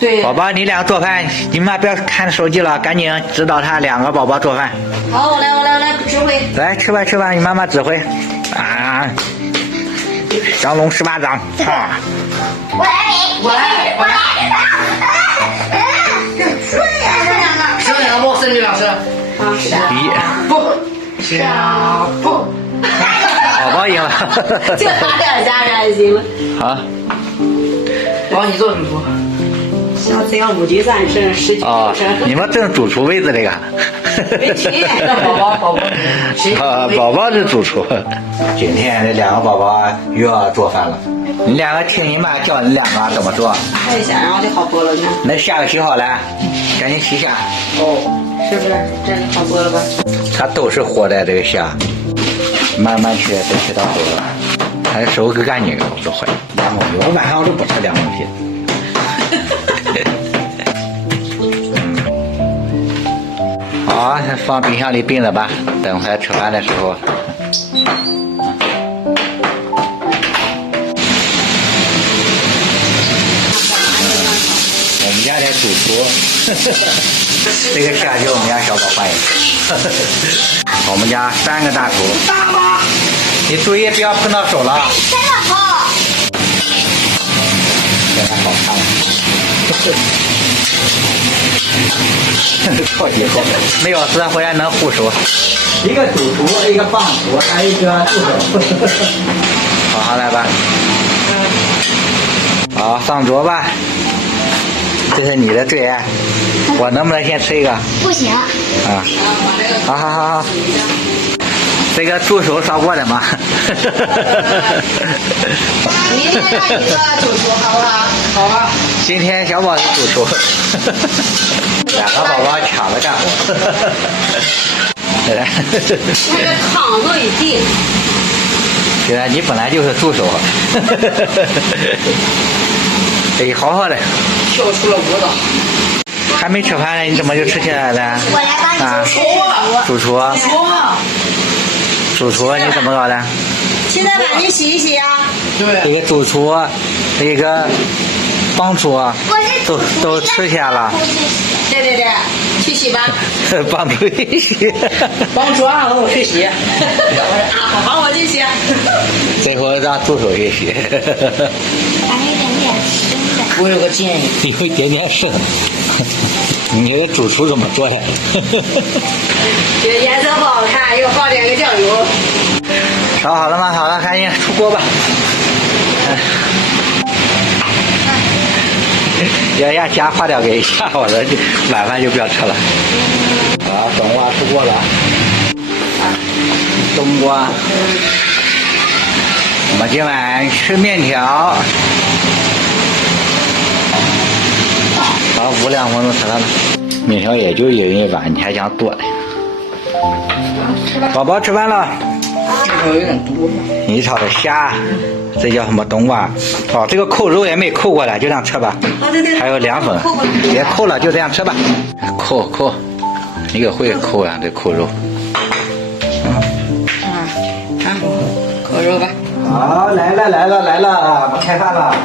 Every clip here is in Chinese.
对。宝宝，你俩做饭，你妈不要看手机了，赶紧指导他2个宝宝做饭。好，我来指挥。来吃吧，你妈妈指挥。啊，降龙18掌，哈。我来。吃两个不，3句2吃。不。宝宝赢了。就他2家人行了。好。宝，你做主厨。下次要5局3胜10局哦，你们争主厨位置这个。没听。宝宝。宝宝是主厨。今天这2个宝宝又要做饭了。你2个听你妈教你2个怎么做。拍一下，然后就好剥了呢。那虾给洗好了，赶紧洗下。是不是这样好剥了吧？它都是活的这个虾，慢慢切都切到手了，还收个干净都会。凉东西，我晚上都不吃凉东西。好，放冰箱里冰着吧，等会吃饭的时候。我们家的主厨，这个虾就我们家小宝欢迎。我们家3个大厨。大吗？你注意不要碰到手了。真的好。现在好看了。超级好，没有事回来能护手。一个主厨，一个帮厨，还有一个助手。好，来吧。好，上桌吧。这是你的最爱，我能不能先吃一个？不行。啊，好。这个助手烧过的吗？明天让你做主厨好不好？好啊。今天小宝是主厨，2个宝宝抢着干活。那个炕都一定。对啊，你本来就是助手。哎，好好的。跳出了舞蹈。还没吃饭呢，你怎么就吃起来了？我来帮你主厨。主厨，你怎么搞的？现在把你洗一洗啊。对。一个主厨，一个帮厨，都吃下了。对，去洗吧。帮主去洗。帮主让我去洗。好，我去洗。最后让助手去洗。把那点点生的。我有个建议。你有一点点生。你这个主厨怎么做的？觉得颜色不好看，又放点个酱油。烧好了吗？好了，赶紧出锅吧。要让家花掉给吓我了，晚饭就不要吃了。好，冬瓜出锅了。冬瓜。我们今晚吃面条。好，5、2分钟吃饭了。面条也就1碗，你还想多呢？宝宝吃饭了。面条有点多。你炒的虾，这叫什么冬瓜？哦，这个扣肉也没扣过来，就这样吃吧。还有2分，别扣了，就这样吃吧。扣，你可会扣啊，这扣肉。扣肉吧。好，来了，我们开饭了。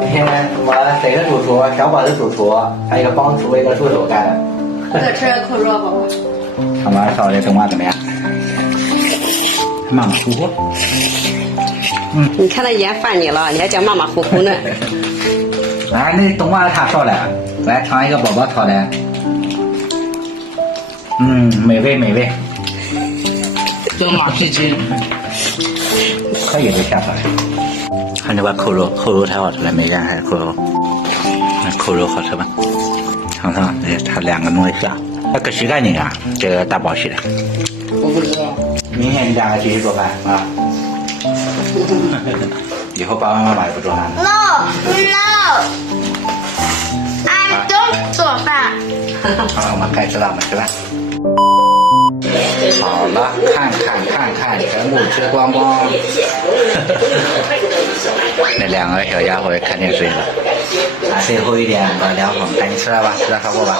今天我谁是主厨？小宝是主厨，还有一个帮厨，一个助手干的。我再吃扣肉，宝宝。看我烧的冬瓜怎么样？马马虎虎。你看他眼烦你了，你还讲马马虎虎呢。来，那冬瓜他烧的，来尝一个宝宝炒的。美味。这马屁精。可以就下出来。看这把扣肉太好吃了，每家还是扣肉。扣肉好吃吧？尝尝，它2个弄一下，那可洗干净啊，这个大宝洗的。我不知道。明天你2个继续做饭啊。以后爸爸妈妈也不做饭了。 No，I don't 做饭。好，我们开始了，我们吃饭。好了，看，全部吃光光。那2个小家伙也看电视了。最后一点，2分，赶紧吃了吧，吃了好过吧。